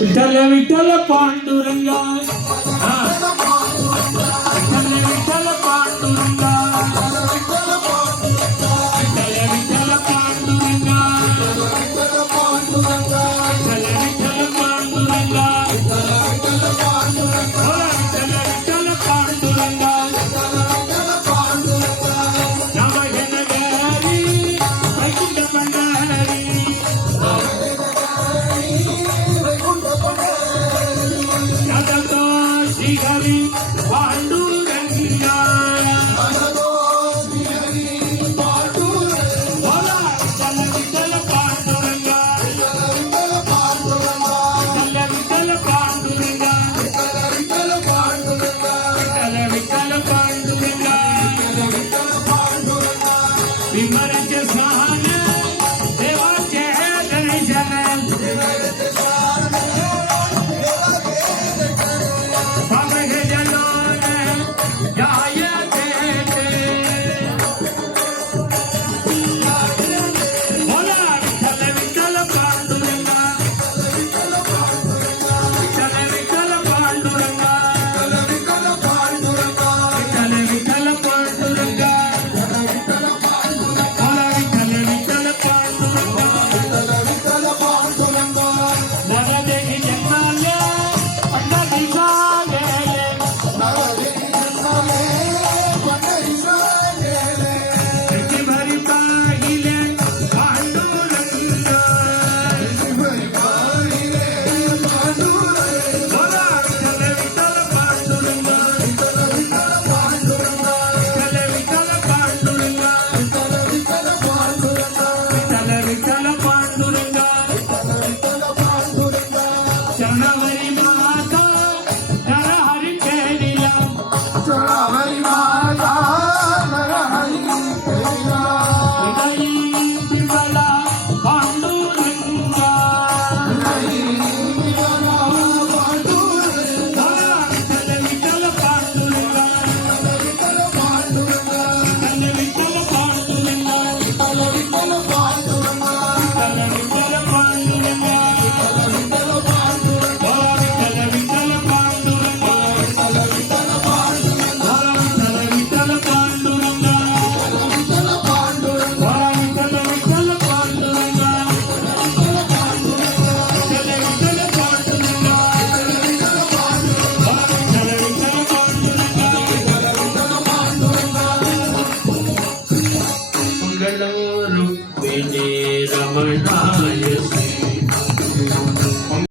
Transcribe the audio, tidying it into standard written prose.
विठ्ठल विठ्ठल पांडुरंगा विठ्ठल विठ्ठल पांडुरंगा विठ्ठल विठ्ठल पांडुरंगा विठ्ठल विठ्ठल पांडुरंगा विठ्ठल विठ्ठल पांडुरंगा नाम घेण घरी वैकुंठ पंढरी यादतो श्रीहरी पांडुरंगा बोला विठ्ठल विठ्ठल पांडुरंगा विठ्ठल विठ्ठल पांडुरंगा विठ्ठल विठ्ठल पांडुरंगा विमराचे सहान देवाचे गणेशन बाबा हे जलोन जाय देते बोला विठ्ठल विठ्ठल पांडुरंगा विठ्ठल विठ्ठल पांडुरंगा विठ्ठल विठ्ठल पांडुरंगा बोला विठ्ठल विठ्ठल पांडुरंगा मला देखी जन्माले पंढरीचा गेले त्याची भरी पाहिले पांडुरंगा बोला विठ्ठल विठ्ठल पांडुरंगा विठ्ठल विठ्ठल पांडुरंगा विठ्ठल विठ्ठल पांडुरंगा चरणावरी माता नरहरी केलीला हृदयी बिंबला पांडुरंगा